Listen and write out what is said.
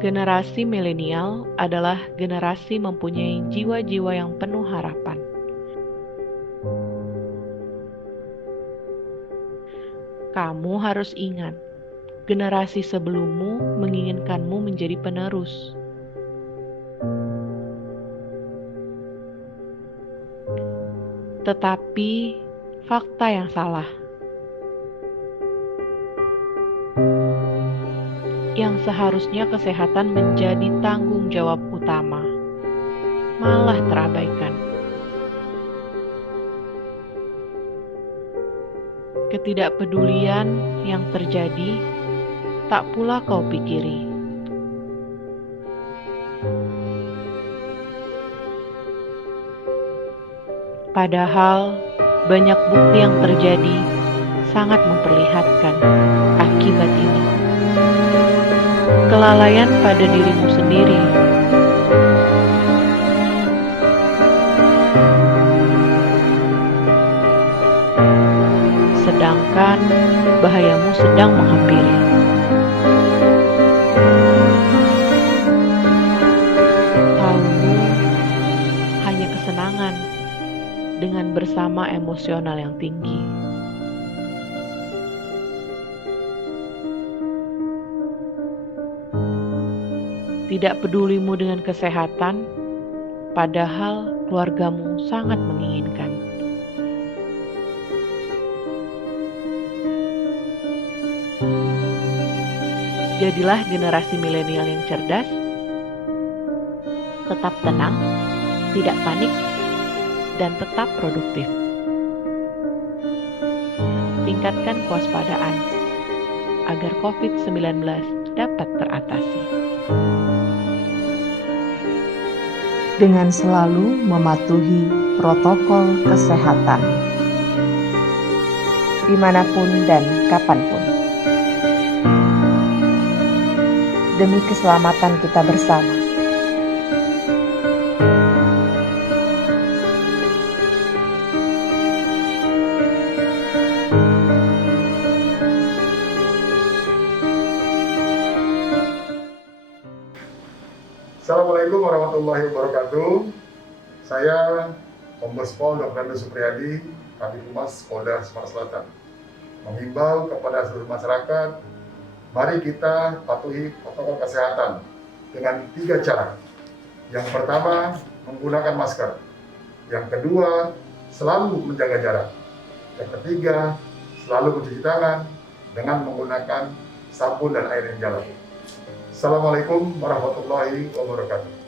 Generasi milenial adalah generasi mempunyai jiwa-jiwa yang penuh harapan. Kamu harus ingat, generasi sebelummu menginginkanmu menjadi penerus. Tetapi fakta yang salah. Yang seharusnya kesehatan menjadi tanggung jawab utama, malah terabaikan. Ketidakpedulian yang terjadi tak pula kau pikiri. Padahal banyak bukti yang terjadi sangat memperlihatkan akibat ini. Kelalaian pada dirimu sendiri. Sedangkan bahayamu sedang menghampiri. Taumu hanya kesenangan dengan bersama emosional yang tinggi. Tidak pedulimu dengan kesehatan, padahal keluargamu sangat menginginkan. Jadilah generasi milenial yang cerdas, tetap tenang, tidak panik, dan tetap produktif. Tingkatkan kewaspadaan agar COVID-19 dapat teratasi. Dengan selalu mematuhi protokol kesehatan dimanapun dan kapanpun, demi keselamatan kita bersama. Assalamualaikum warahmatullahi wabarakatuh. Saya Kombes Pol Dr. Supriyadi, Kabid Humas Polda Sumatera Selatan, menghimbau kepada seluruh masyarakat, mari kita patuhi protokol kesehatan dengan 3 cara. Yang pertama, menggunakan masker. Yang kedua, selalu menjaga jarak. Yang ketiga, selalu mencuci tangan dengan menggunakan sabun dan air yang jalan. Assalamualaikum warahmatullahi wabarakatuh.